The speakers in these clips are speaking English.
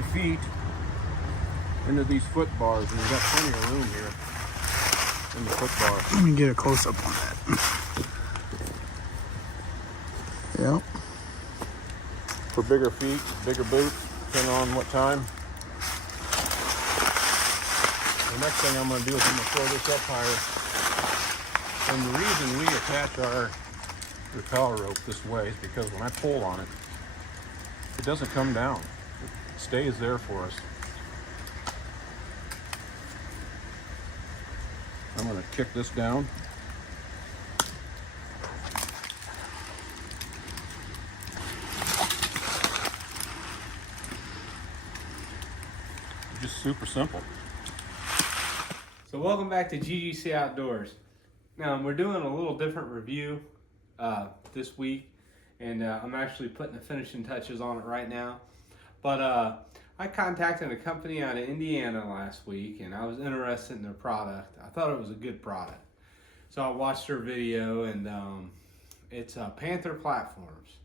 my feet into these foot bars, and we've got plenty of room here in the foot bar. Let me get a close up on that. Yep. For bigger feet, bigger boots, depending on what time. The next thing I'm going to do is I'm going to throw this up higher. And the reason we attach our repel rope this way is because when I pull on it, it doesn't come down. It stays there for us. I'm going to kick this down. Just super simple. So welcome back to GGC Outdoors. Now we're doing a little different review this week, and I'm actually putting the finishing touches on it right now. But I contacted a company out of Indiana last week, and I was interested in their product. I thought it was a good product, so I watched their video, and it's Panther platforms.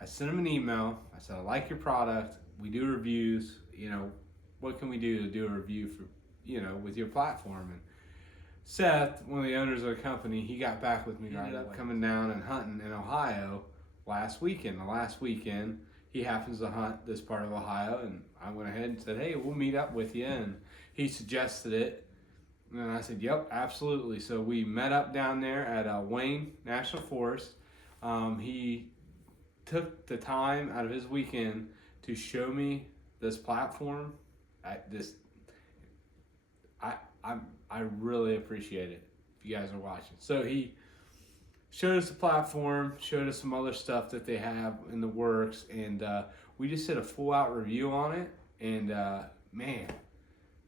I sent them an email. I said, I like your product. We do reviews. You know, what can we do to do a review for, you know, with your platform? And Seth, one of the owners of the company, he got back with me. He ended up coming down and hunting in Ohio last weekend. The last weekend, he happens to hunt this part of Ohio, and I went ahead and said, hey, we'll meet up with you. And he suggested it. And I said, yep, absolutely. So we met up down there at Wayne National Forest. He took the time out of his weekend to show me this platform. I really appreciate it if you guys are watching. So he showed us the platform, showed us some other stuff that they have in the works, and we just did a full out review on it. And man,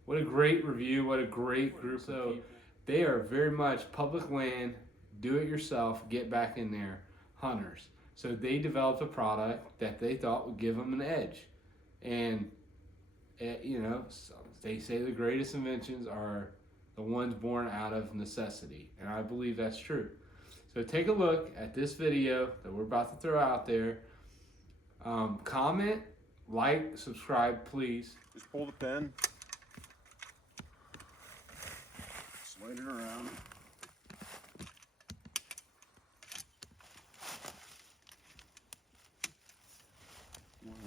what a great review, what a great group. So they are very much public land, do it yourself, get back in there hunters. So they developed a product that they thought would give them an edge. And you know, so they say the greatest inventions are the ones born out of necessity, and I believe that's true. So take a look at this video that we're about to throw out there. Comment, like, subscribe, please. Just pull the pin, slide it around.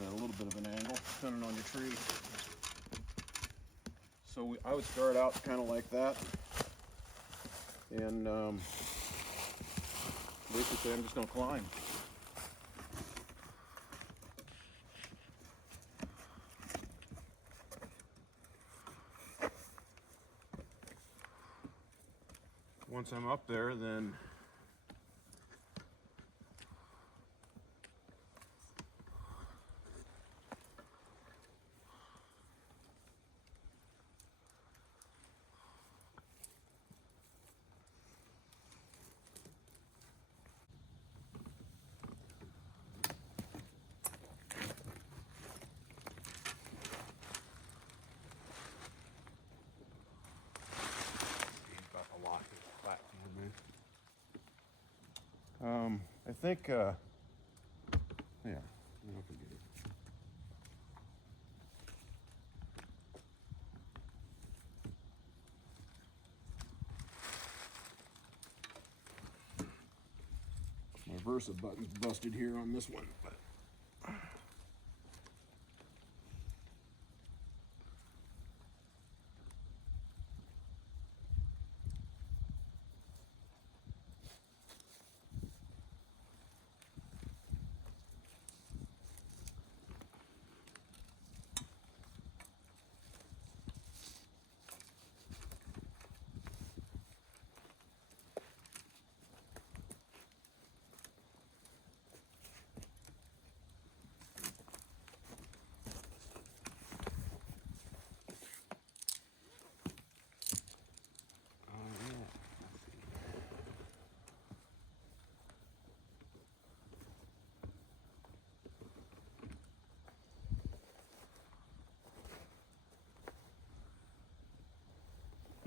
At a little bit of an angle, depending on your tree. So I would start out kind of like that, and basically I'm just going to climb. Once I'm up there, then I think, yeah, I'll forget it. My Versa button's busted here on this one, but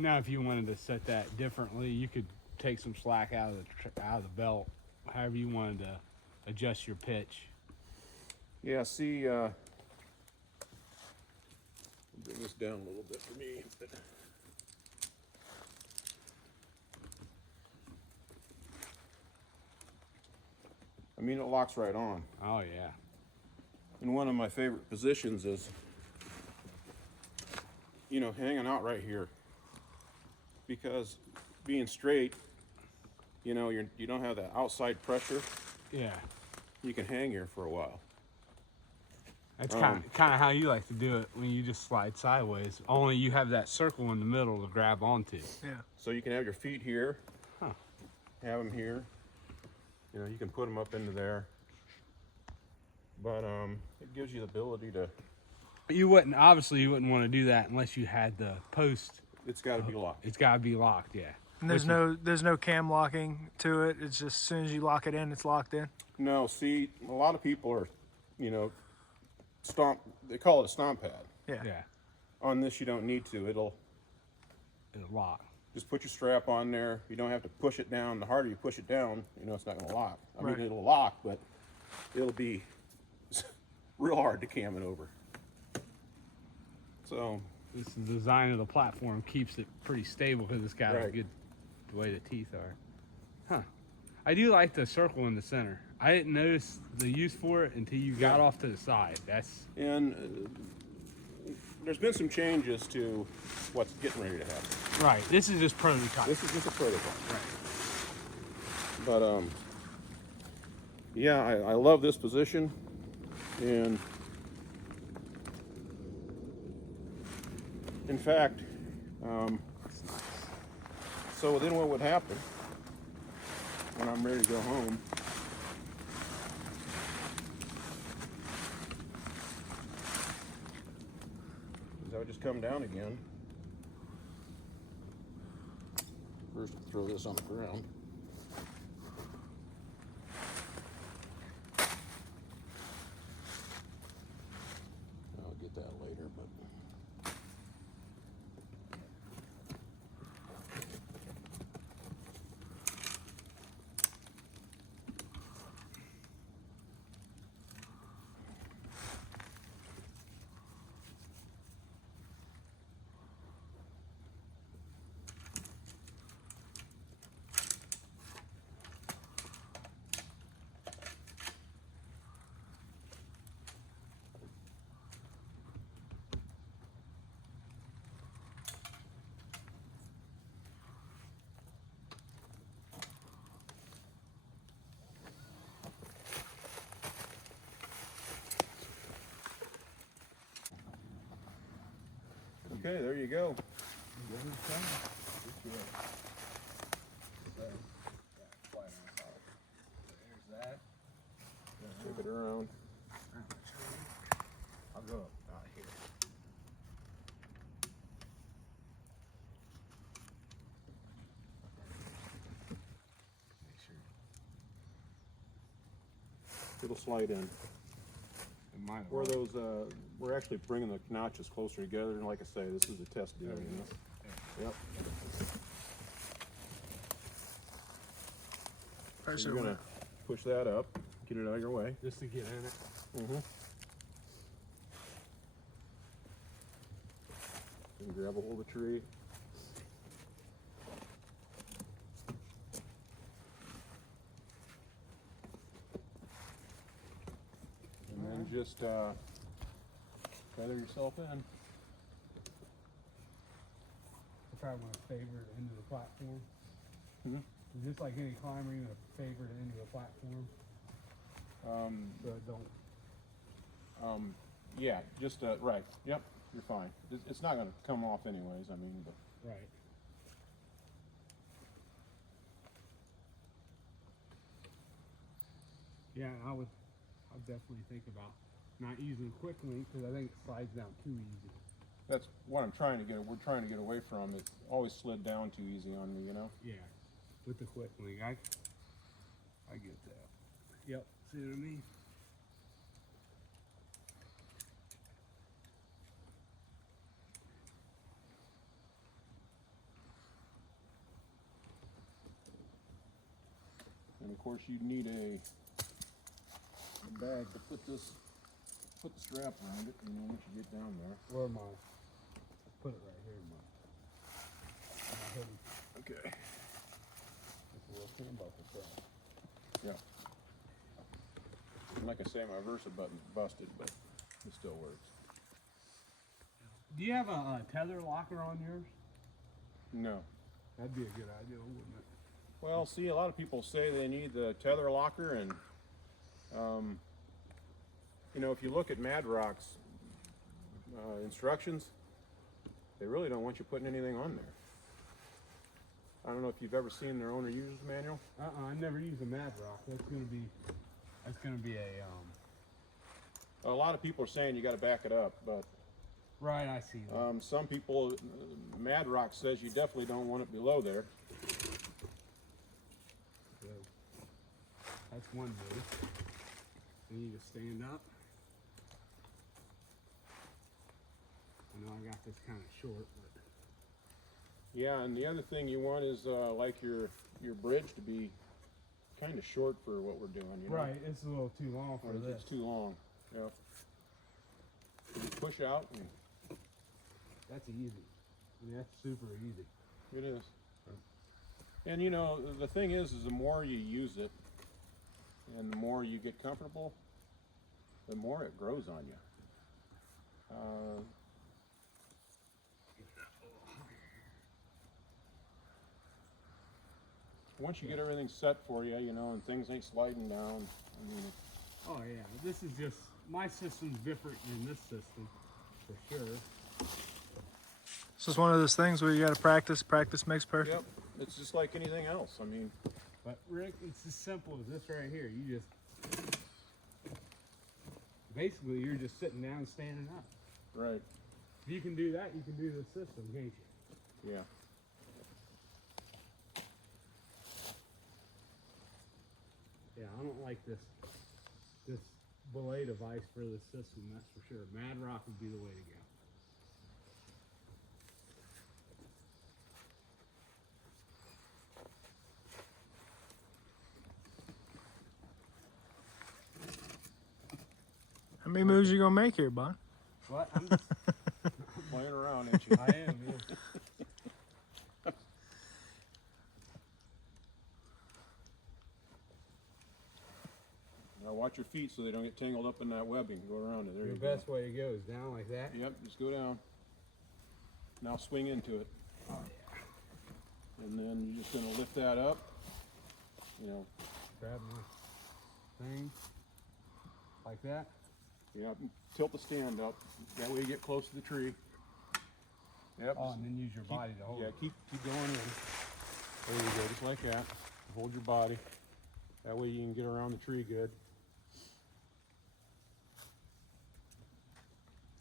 Now, if you wanted to set that differently, you could take some slack out of the belt, however you wanted to adjust your pitch. yeah, see, bring this down a little bit for me. I mean, it locks right on. Oh yeah. And one of my favorite positions is, you know, hanging out right here. Because being straight, you know, you don't have that outside pressure. Yeah. You can hang here for a while. That's kind of how you like to do it when you just slide sideways. Only you have that circle in the middle to grab onto. Yeah. So you can have your feet here. Huh. Have them here. You know, you can put them up into there. But it gives you the ability to. You wouldn't want to do that unless you had the post. It's got to be locked. It's got to be locked, yeah. And there's no cam locking to it. It's just as soon as you lock it in, it's locked in. No, see, a lot of people are, you know, they call it a stomp pad. Yeah. Yeah. On this, you don't need to. It'll lock. just put your strap on there. You don't have to push it down. The harder you push it down, you know, it's not going to lock. I Right. mean, it'll lock, but it'll be real hard to cam it over. So This the design of the platform keeps it pretty stable because it's got a Right. good the way the teeth are. Huh. I do like the circle in the center. I didn't notice the use for it until you got off to the side. and there's been some changes to what's getting ready to happen. Right. This is just prototype. This is just a prototype. Right. But yeah, I love this position, and in fact, so then what would happen when I'm ready to go home? Is I would just come down again. First, throw this on the ground. I'll get that later, but. Okay, there you go. There's that. Flip it around. I'll go up out here. Make sure. It'll slide in. It might Where those, we're actually bringing the notches closer together, and like I say, this is a test deal. There it You know? is. Yep. All right, So you're gonna push that up, get it out of your way. Just to get in it. Mm-hmm. And grab a hold of the tree. And then just feather yourself in. I probably want to favor it into the platform. Mhm. Just like any climber, you're going to favor it into the platform so it don't. Yeah, just right. Yep, you're fine. It's not going to come off anyways. I mean, but Right. Yeah, I'd definitely think about not using quick link because I think it slides down too easy. that's what I'm trying to get. We're trying to get away from. It always slid down too easy on me, you know. Yeah, with the quick link, I get that. Yep, see what I mean? And of course, you'd need a bag to put the strap around it. You know, once you get down there. Where am I? Put it right here, Mike. Okay. It's a little cam buckle thing. Yeah. And like I say, my Versa button's busted, but it still works. Do you have a tether locker on yours? No. That'd be a good idea, wouldn't it? Well, see, a lot of people say they need the tether locker, and you know, if you look at Mad Rock's instructions, they really don't want you putting anything on there. I don't know if you've ever seen their owner user's manual. I never used a Mad Rock. That's gonna be A lot of people are saying you got to back it up, but right. I see that. some people, Mad Rock says you definitely don't want it below there. Good. That's one move. You need to stand up. I know I got this kind of short, but Yeah, and the other thing you want is like your bridge to be kind of short for what we're doing. You know? right, it's a little too long for Or this. it's too long. Yeah. You just push out, and That's easy. I mean, that's super easy. it is. And you know, the thing is the more you use it, and the more you get comfortable, the more it grows on you. Once you get everything set for you, you know, and things ain't sliding down, I mean, Oh yeah, this is just, my system's different than this system, for sure. It's just one of those things where you got to practice. Practice makes perfect. yep, it's just like anything else. I mean, But Rick, it's as simple as this right here. You just, basically you're just sitting down and standing up. right, If you can do that, you can do this system, can't you? yeah. Yeah, I don't like this belay device for this system, that's for sure. Mad Rock would be the way to go. How many moves you gonna make here, Bon? What? I'm just, Playing around, ain't you? I am, yeah. Now watch your feet so they don't get tangled up in that webbing. Go around it. There The you go. best way to go is down like that. Yep, just go down. Now swing into it. Oh yeah. And then you're just going to lift that up. You know, Grab my thing. Like that. tilt the stand up. That way you get close to the tree. Yep. Oh, and then use your body to hold Yeah, it. keep going in. There you go, just like that. Hold your body. That way you can get around the tree good.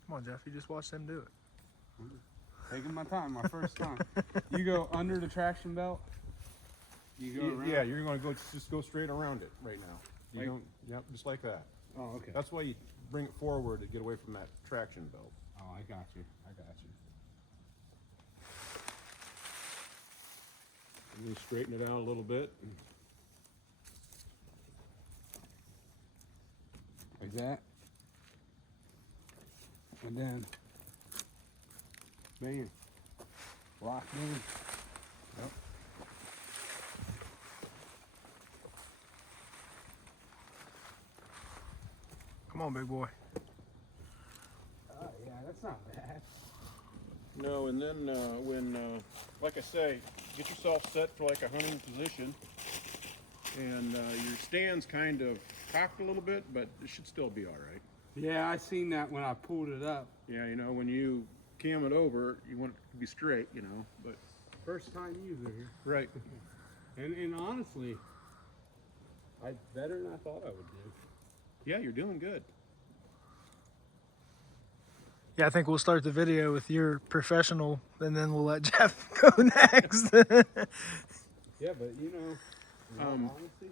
Come on, Jeff. You just watch them do it. Taking my time, my first time. You go under the traction belt. You go around. Yeah, you're going to just go straight around it right now. You Like- don't. Yep, just like that. Oh, okay. That's why you bring it forward to get away from that traction belt. Oh, I got you. I got you. And you straighten it out a little bit. Like that. And then, bam, lock in. Yep. Come on, big boy. Oh, yeah, that's not bad. No, and then like I say, get yourself set for like a hunting position, and your stand's kind of cocked a little bit, but it should still be all right. Yeah, I seen that when I pulled it up. Yeah, you know, when you cam it over, you want it to be straight, you know, but First time user here. right. And honestly, I better than I thought I would do. Yeah, you're doing good. Yeah, I think we'll start the video with your professional, and then we'll let Jeff go next. Yeah, but you know, in all honesty,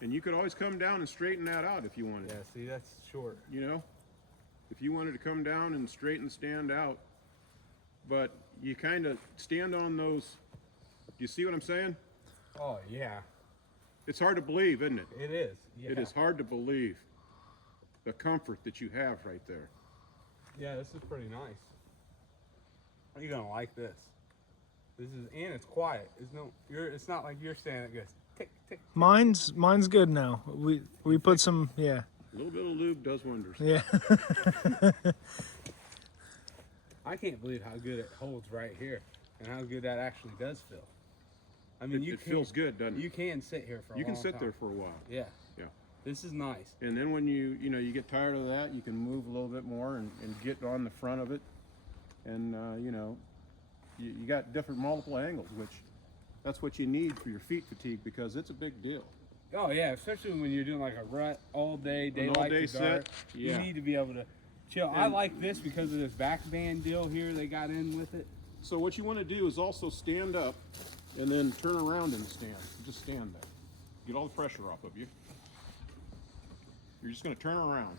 And you could always come down and straighten that out if you wanted. yeah, see, that's short. You know, if you wanted to come down and straighten the stand out, but you kind of stand on those. Do you see what I'm saying? Oh, yeah, It's hard to believe, isn't it? it is. Yeah. It is hard to believe the comfort that you have right there. Yeah, this is pretty nice. You're gonna like this. This is, and it's quiet. It's not like you're saying it goes tick tick. Mine's good now. We put some, yeah. A little bit of lube does wonders. Yeah. I can't believe how good it holds right here, and how good that actually does feel. I mean, It feels good, doesn't it? You can sit here for a You long can sit time. there for a while. Yeah. Yeah. This is nice. And then when you get tired of that, you can move a little bit more and get on the front of it. And, you got different multiple angles, which that's what you need for your feet fatigue, because it's a big deal. Oh yeah, especially when you're doing like a rut all day, daylight all-day to dark. sit, yeah. You need to be able to chill. I like this because of this back band deal here they got in with it. So what you want to do is also stand up and then turn around and stand. Just stand there. Get all the pressure off of you. You're just going to turn around.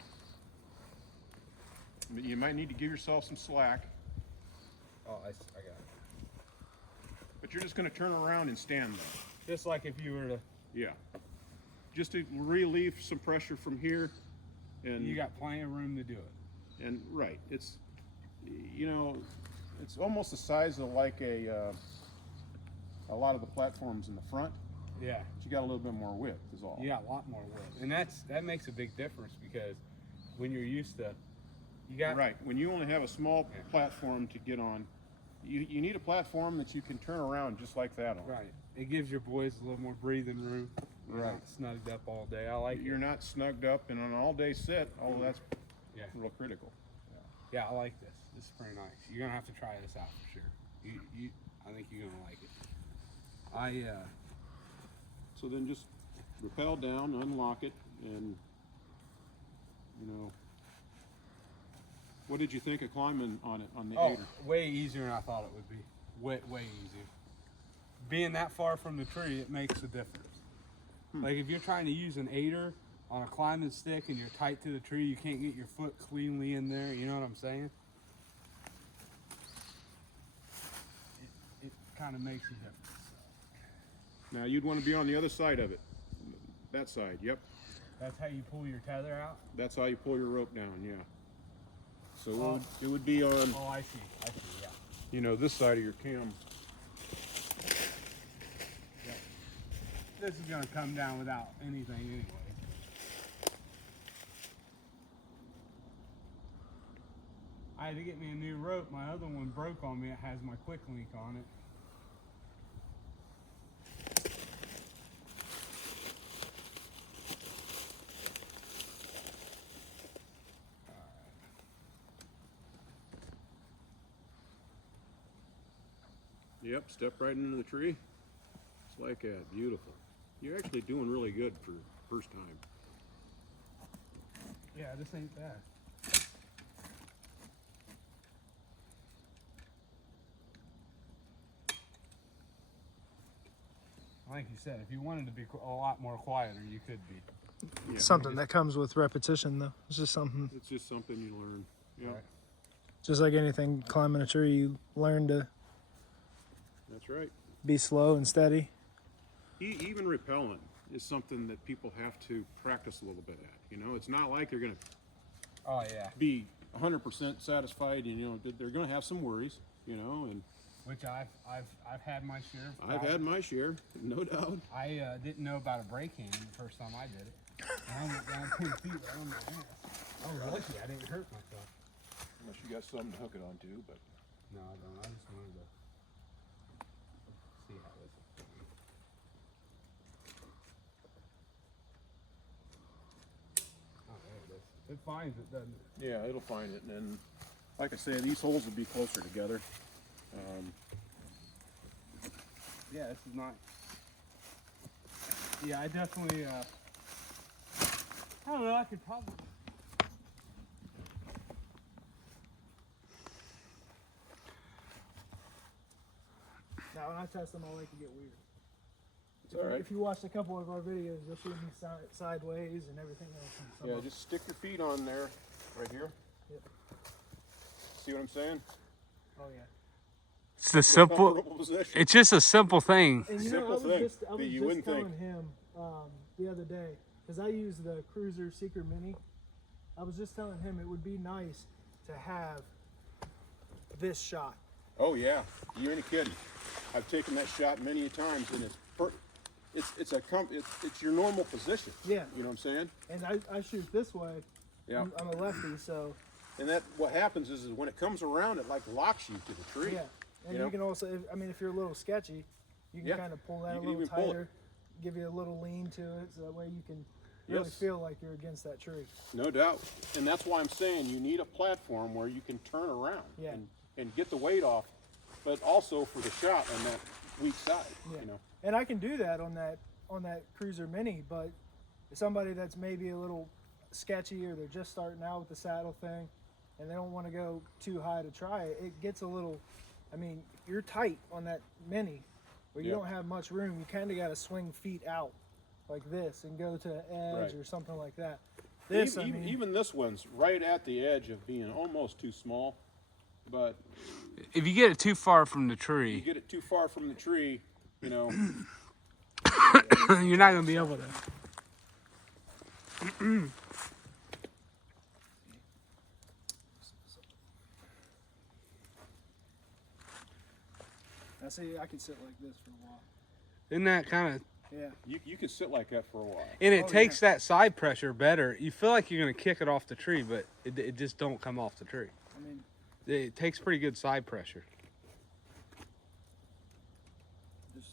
You might need to give yourself some slack, Oh, I got it. but you're just going to turn around and stand there. Just like if you were to, Yeah. Just to relieve some pressure from here. And you got plenty of room to do it. And right, it's it's almost the size of like a lot of the platforms in the front. Yeah. But you got a little bit more width is all. You got a lot more width, and that makes a big difference, because when you're used to, you got Right. When you only have a small platform to get on, you need a platform that you can turn around just like that on. Right. It gives your boys a little more breathing room. You're Right. not snugged up all day. I like You're it. not snugged up in an all-day sit. Oh, that's Yeah. real critical. Yeah, I like this. This is pretty nice. You're gonna have to try this out for sure. I think you're gonna like it. So then just rappel down, unlock it, and what did you think of climbing on it on the aider? Way easier than I thought it would be. Way easier. Being that far from the tree, it makes a difference. Like if you're trying to use an aider on a climbing stick and you're tight to the tree, you can't get your foot cleanly in there. You know what I'm saying? It kind of makes a difference. Now you'd want to be on the other side of it. That side, yep. That's how you pull your tether out? That's how you pull your rope down, yeah. So it would be on, Oh, I see, yeah. this side of your cam. This is gonna come down without anything anyway. I had to get me a new rope. My other one broke on me. It has my quick link on it. Yep, step right into the tree. It's like that, beautiful. You're actually doing really good for first time. Yeah, this ain't bad. Like you said, if you wanted to be a lot more quieter, you could be. Yeah. Something that comes with repetition, though. It's just something, It's just something you learn. Yeah, Right. just like anything, climbing a tree, you learn to that's right. be slow and steady. Even repelling is something that people have to practice a little bit at. It's not like they're going to Oh yeah. be 100% satisfied. They're going to have some worries. And Which I've had my share of I've problems. had my share, no doubt. I didn't know about a brake hand the first time I did it. And I went down 10 feet right on my ass. I was lucky I didn't hurt myself. Unless you got something to hook it onto, but No, I don't. I just wanted to see how this is going. Oh, there it is. It finds it, doesn't it? yeah, it'll find it. And then, like I say, these holes will be closer together. Yeah, this is nice. Yeah, I definitely, I don't know, I could probably... Now, when I test them, I like to get weird. It's all right. If you watched a couple of our videos, you'll see me sideways and everything else. And some Yeah, of- just stick your feet on there, right here. Yep. See what I'm saying? Oh yeah. It's the simple. Comfortable position. It's just a simple thing. And Simple I was thing just, I that was you just wouldn't telling think. him the other day, because I use the Cruiser Seeker Mini. I was just telling him it would be nice to have this shot. Oh yeah, you ain't kidding. I've taken that shot many times, and it's your normal position. Yeah. You know what I'm saying? And I shoot this way. Yeah. I'm a lefty, so. And that what happens is when it comes around, it like locks you to the tree. Yeah. And You know? you can also, I mean, if you're a little sketchy, you can Yeah. kind of pull that You a can little even pull it. tighter, give you a little lean to it, so that way you can really Yes. feel like you're against that tree. No doubt. And that's why I'm saying you need a platform where you can turn around Yeah. and get the weight off, but also for the shot on that weak side. Yeah. You know. And I can do that on that Cruiser Mini, but somebody that's maybe a little sketchy or they're just starting out with the saddle thing and they don't want to go too high to try it, it gets a little, I mean, you're tight on that Mini where you Yeah. don't have much room. You kind of got to swing feet out like this and go to the edge Right. or something like that. This, I mean, Even this one's right at the edge of being almost too small, but If you get it too far from the you tree, get it too far from the tree, you know. you're not gonna be able to. I see, I can sit like this for a while. Isn't that kind of? Yeah. You can sit like that for a while. And it Oh, takes that side pressure better. You feel like you're gonna kick it off the tree, but it just don't come off the tree. I mean, It takes pretty good side pressure. just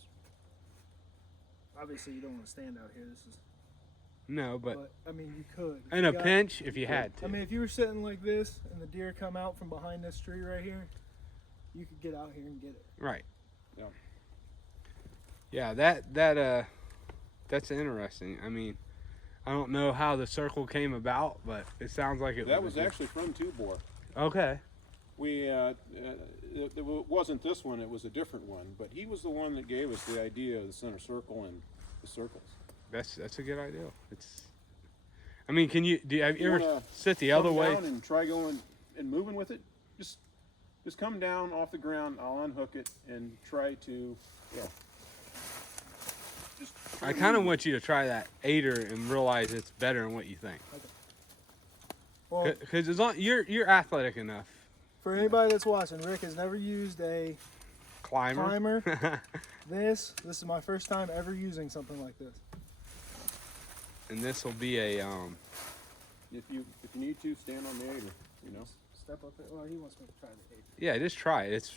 obviously you don't want to stand out here. This is, No, but but I mean, you could. If in you a got- pinch, if you had to. I mean, if you were sitting like this and the deer come out from behind this tree right here, you could get out here and get it. Right. Yeah. Yeah, that's interesting. I mean, I don't know how the circle came about, but it sounds like it That was was actually from Tubor. okay. It wasn't this one, it was a different one, but he was the one that gave us the idea of the center circle and the circles. That's a good idea. I mean, have you ever wanna sit the other Come way? down and try going and moving with it. Just come down off the ground, I'll unhook it and try to, yeah. Just I kind of want you to try that 8er and realize it's better than what you think. Well, Because as long you're athletic enough, for anybody that's watching, Rick has never used a climber. climber. This is my first time ever using something like this. And this will be a if you need to stand on the 8er, you know. Step up there. Well, he wants me to try the 8. yeah. Just try it. It's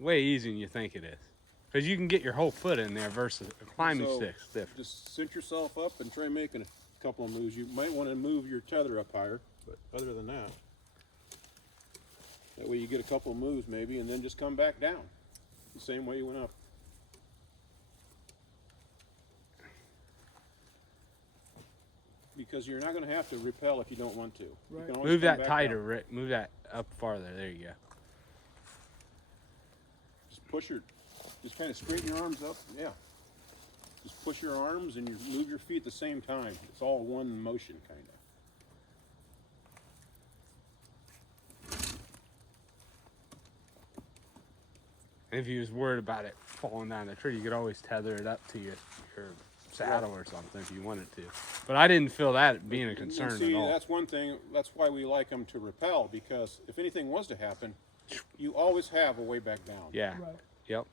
way easier than you think it is. Because you can get your whole foot in there versus a climbing So, stick's different. Just cinch yourself up and try making a couple of moves. You might want to move your tether up higher, but other than that, that way you get a couple of moves maybe, and then just come back down the same way you went up. Because you're not going to have to repel if you don't want to. You Right. can always Move come that back tighter, down. Rick. Move that up farther. There you go. Just kind of straighten your arms up. Yeah. Just push your arms and you move your feet at the same time. It's all one motion, kind of. If you was worried about it falling down the tree, you could always tether it up to your saddle or something if you wanted to. But I didn't feel that being a And concern see, at all. that's one thing. That's why we like them to repel, because if anything was to happen, you always have a way back down. Yeah. Right. Yep.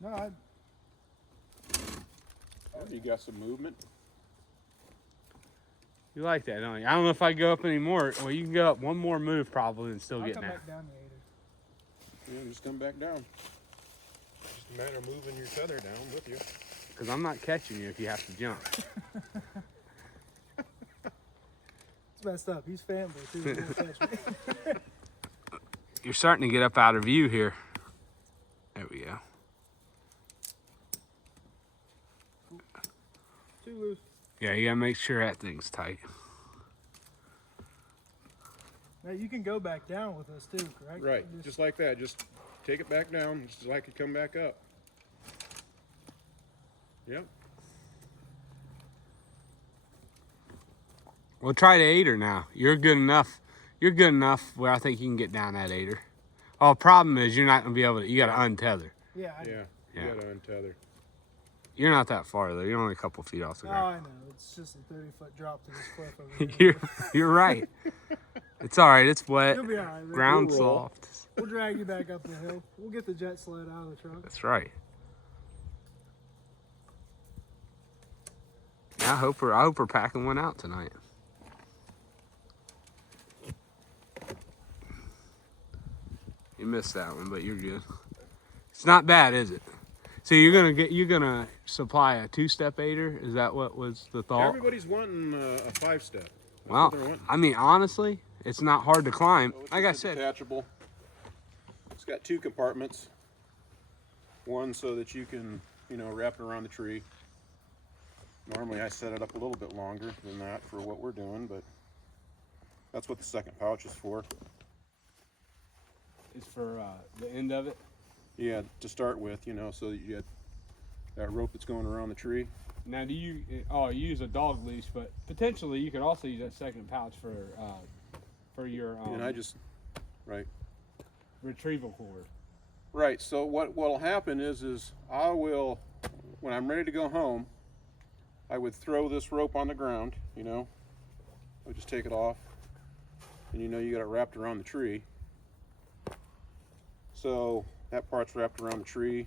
No, You got some movement. You like that, don't you? I don't know if I go up anymore. Well, you can go up one more move probably and still I'll get come down. back down the 8. Yeah, just come back down. Just a matter of moving your tether down with you. Because I'm not catching you if you have to jump. It's messed up. He's fanboy too. He won't touch me. You're starting to get up out of view here. There we go. Too loose. Yeah, you gotta make sure that thing's tight. Now you can go back down with us too, correct? Right, You just like that. Just take it back down, just like it come back up. Yep. We'll try the 8er now. You're good enough. You're good enough where I think you can get down that 8er. Oh, problem is you're not gonna be able to. You gotta untether. Yeah. Yeah. You Yeah. gotta untether. You're not that far though. You're only a couple feet off the Oh, ground. I know. It's just a 30-foot drop to this cliff over here. You're right. It's all right. It's wet. You'll be all right, man. Ground We'll roll. soft. We'll drag you back up the hill. We'll get the jet sled out of the truck. That's right. Yeah, I hope we're packing one out tonight. You missed that one, but you're good. It's not bad, is it? So you're gonna supply a 2-step aider? Is that what was the thought? Everybody's wanting a 5-step. That's Well, what they're wanting. I mean, honestly, it's not hard to climb. So it's Like I just said, detachable. It's got 2 compartments. One so that you can, wrap it around the tree. Normally I set it up a little bit longer than that for what we're doing, but that's what the second pouch is for. it's for the end of it. Yeah, to start with, so that you get that rope that's going around the tree. Now, do you use a dog leash, but potentially you could also use that second pouch for your And I just, right. retrieval cord. Right, so what'll happen is I will, when I'm ready to go home, I would throw this rope on the ground, I would just take it off, and you got it wrapped around the tree. So that part's wrapped around the tree.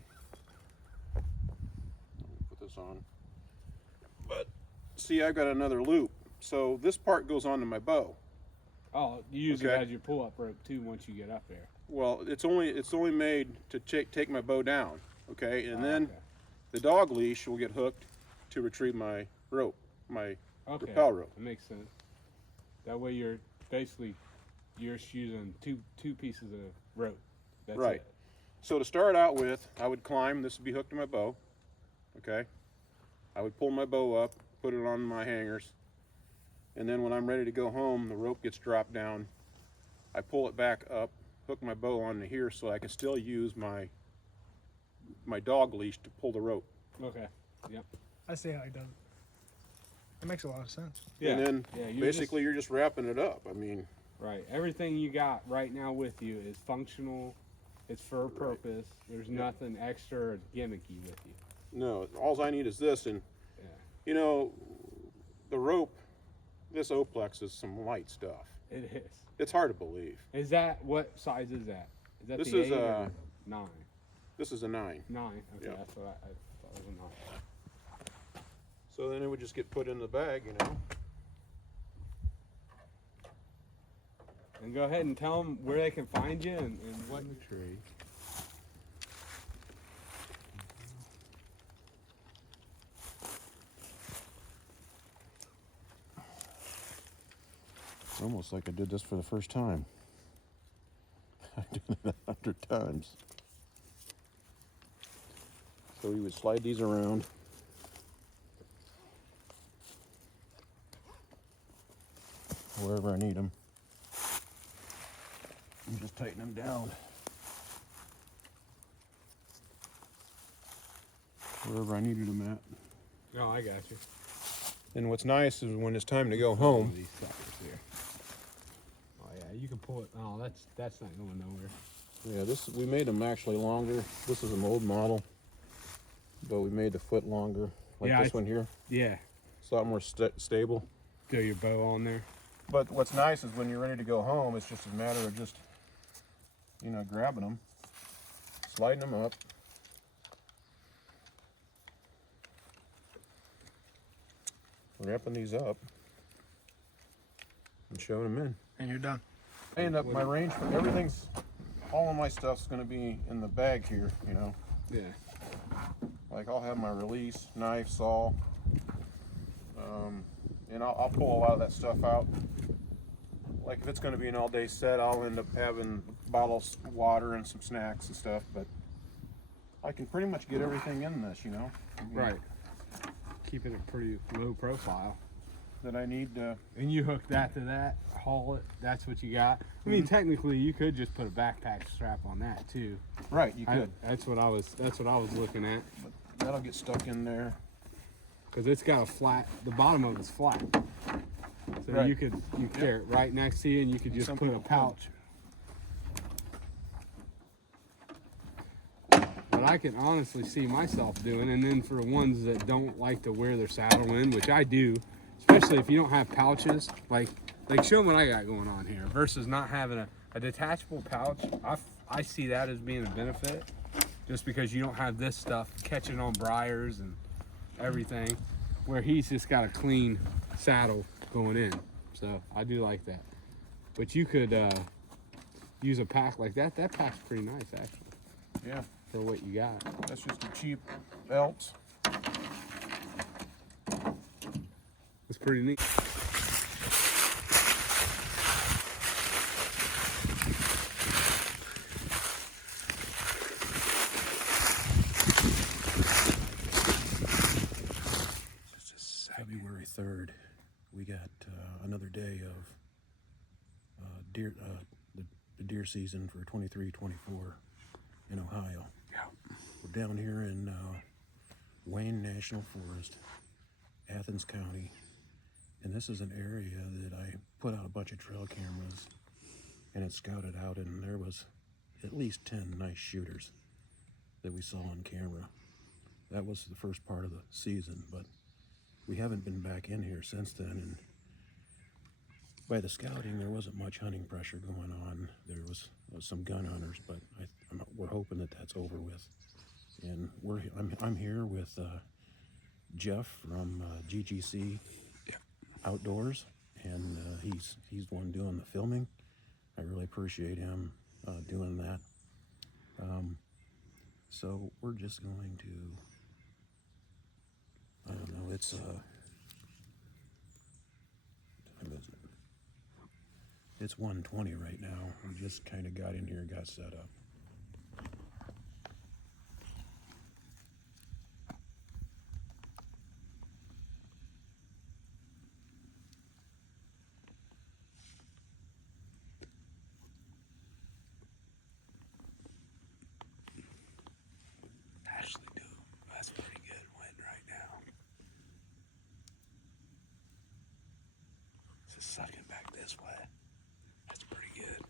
Put this on. But see, I've got another loop. So this part goes onto my bow. Oh, you use it Okay. as your pull-up rope too once you get up there. Well, it's only made to take my bow down, okay? And then Okay. the dog leash will get hooked to retrieve my rope, my Okay, rappel rope. that makes sense. That way you're just using two pieces of rope. That's Right. it. So to start out with, I would climb. This would be hooked to my bow, okay? I would pull my bow up, put it on my hangers, and then when I'm ready to go home, the rope gets dropped down. I pull it back up, hook my bow onto here so I can still use my dog leash to pull the rope. Okay. Yep. I see how he does it. That makes a lot of sense. Yeah. And then Yeah, basically you're just wrapping it up. I mean, Right. Everything you got right now with you is functional. It's for a purpose. There's nothing extra or gimmicky with you. no, all I need is this. And, Yeah. the rope, this Oplex is some light stuff. It is. It's hard to believe. Is that what size is that? Is that This the is 8 or 9? This is a 9. 9. Okay, Yeah. that's what I thought it was a 9. So then it would just get put in the bag, And go ahead and tell them where they can find you and what tree. It's almost like I did this for the first time. I've done it 100 times. So we would slide these around. Wherever I need them. And just tighten them down. Wherever I needed them at. Oh, I got you. And what's nice is when it's time to go home, These suckers here. Oh yeah, you can pull it. Oh, that's not going nowhere. yeah, we made them actually longer. This is an old model, but we made the foot longer, like Yeah, this one here. Yeah. It's a lot more stable. Throw your bow on there. But what's nice is when you're ready to go home, it's just a matter of just, grabbing them, sliding them up. Wrapping these up and shoving them in. And you're done. I end up my range for everything's, all of my stuff's going to be in the bag here, Yeah. Like I'll have my release, knife, saw, and I'll pull a lot of that stuff out. Like if it's going to be an all-day set, I'll end up having bottles of water and some snacks and stuff. But I can pretty much get everything in this, I mean, Right. Keeping it pretty low profile. that I need to. And you hook that to that, haul it. That's what you got. I mean, technically, you could just put a backpack strap on that too. Right, you could. That's what I was looking at. But that'll get stuck in there. Because it's got a flat. The bottom of it's flat. So Right. you carry it right next to you, and you could just Some put a people pouch. But I can honestly see myself doing, and then for ones that don't like to wear their saddle in, which I do, especially if you don't have pouches, like like show them what I got going on here versus not having a detachable pouch. I see that as being a benefit, just because you don't have this stuff catching on briars and everything, where he's just got a clean saddle going in. So I do like that. But you could use a pack like that. That pack's pretty nice, actually, Yeah, for what you got. that's just a cheap belt. It's pretty neat. It's just February 3rd. We got another day of the deer season for 23-24 in Ohio. Yeah. We're down here in Wayne National Forest, Athens County, and this is an area that I put out a bunch of trail cameras and it scouted out, and there was at least 10 nice shooters that we saw on camera. That was the first part of the season, but we haven't been back in here since then, and by the scouting there wasn't much hunting pressure going on. There was some gun hunters, but we're hoping that that's over with. And I'm here with Jeff from GGC Outdoors, and he's the one doing the filming. I really appreciate him doing that. So we're just going to, I don't know, it's time is it? It's 1:20 right now. We just kind of got in here, got set up. Actually, dude, that's pretty good wind right now. Just sucking back this way. That's pretty good.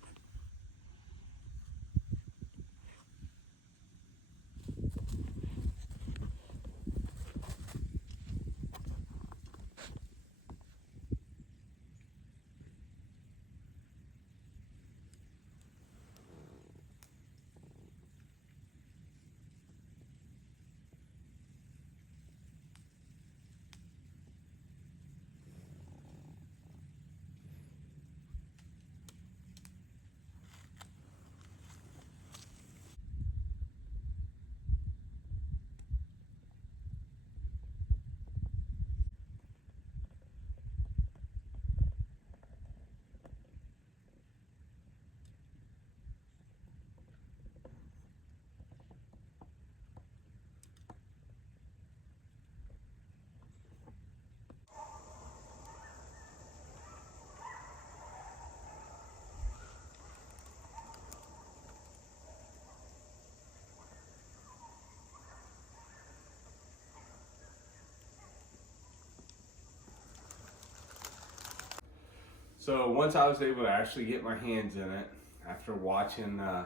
So once I was able to actually get my hands in it, after watching him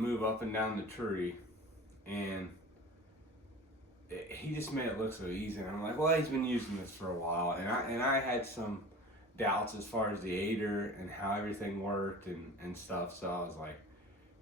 move up and down the tree, and he just made it look so easy. And I'm like, well, he's been using this for a while, and I had some doubts as far as the aider and how everything worked and stuff. So I was like,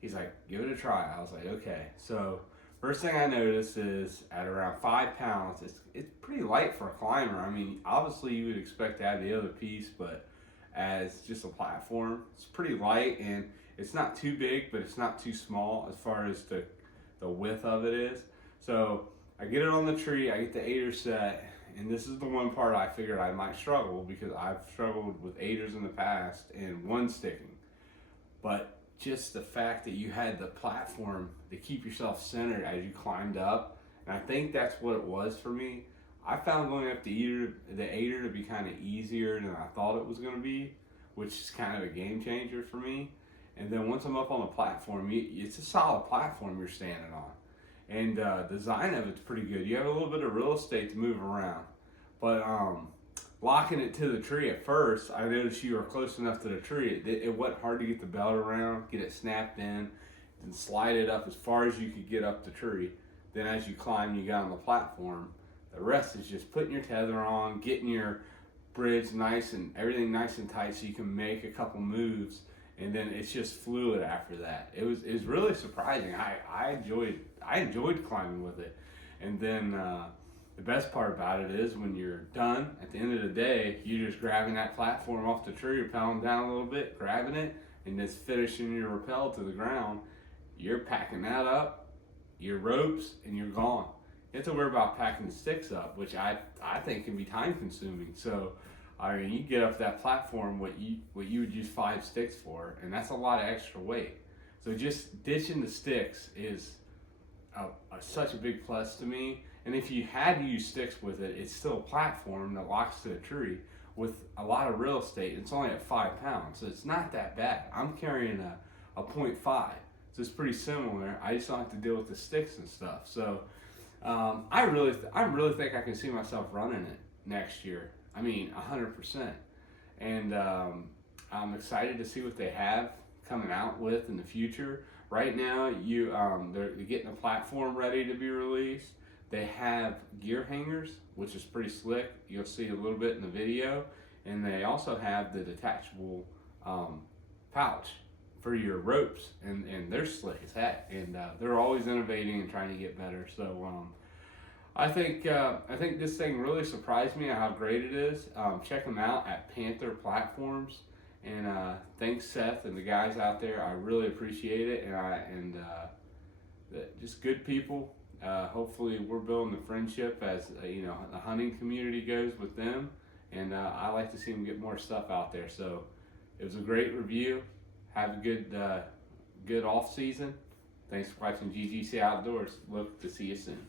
he's like, give it a try. I was like, okay. So first thing I noticed is at around 5 pounds, it's pretty light for a climber. I mean, obviously you would expect to have the other piece, but as just a platform, it's pretty light, and it's not too big, but it's not too small as far as the width of it is. So I get it on the tree, I get the aider set, and this is the one part I figured I might struggle, because I've struggled with aiders in the past and one sticking. But just the fact that you had the platform to keep yourself centered as you climbed up, and I think that's what it was for me. I found going up the aider to be kind of easier than I thought it was going to be, which is kind of a game changer for me. And then once I'm up on the platform, it's a solid platform you're standing on. And the design of it's pretty good. You have a little bit of real estate to move around. But locking it to the tree at first, I noticed you were close enough to the tree. It wasn't hard to get the belt around, get it snapped in, and slide it up as far as you could get up the tree. Then as you climb, you got on the platform. The rest is just putting your tether on, getting your bridge nice and everything nice and tight, so you can make a couple moves, and then it's just fluid after that. It was really surprising. I enjoyed climbing with it, and then the best part about it is when you're done at the end of the day, you're just grabbing that platform off the tree, rappelling down a little bit, grabbing it, and just finishing your rappel to the ground. You're packing that up, your ropes, and you're gone. You have to worry about packing the sticks up, which I think can be time consuming. So, I mean, you get up that platform, what you would use 5 sticks for, and that's a lot of extra weight. So just ditching the sticks is such a big plus to me. And if you had to use sticks with it, it's still a platform that locks to the tree with a lot of real estate. It's only at 5 pounds, so it's not that bad. I'm carrying a 0.5, so it's pretty similar. I just don't have to deal with the sticks and stuff. So I really think I can see myself running it next year. I mean, 100%. And I'm excited to see what they have coming out with in the future. Right now, they're getting a platform ready to be released. They have gear hangers, which is pretty slick. You'll see a little bit in the video. And they also have the detachable pouch for your ropes, and they're slick as heck. And they're always innovating and trying to get better. So I think this thing really surprised me at how great it is. Check them out at Panther Platforms. And thanks, Seth, and the guys out there. I really appreciate it. And just good people. Hopefully we're building the friendship as the hunting community goes with them, and I like to see them get more stuff out there. So it was a great review. Have a good off season. Thanks for watching GGC Outdoors. Look to see you soon.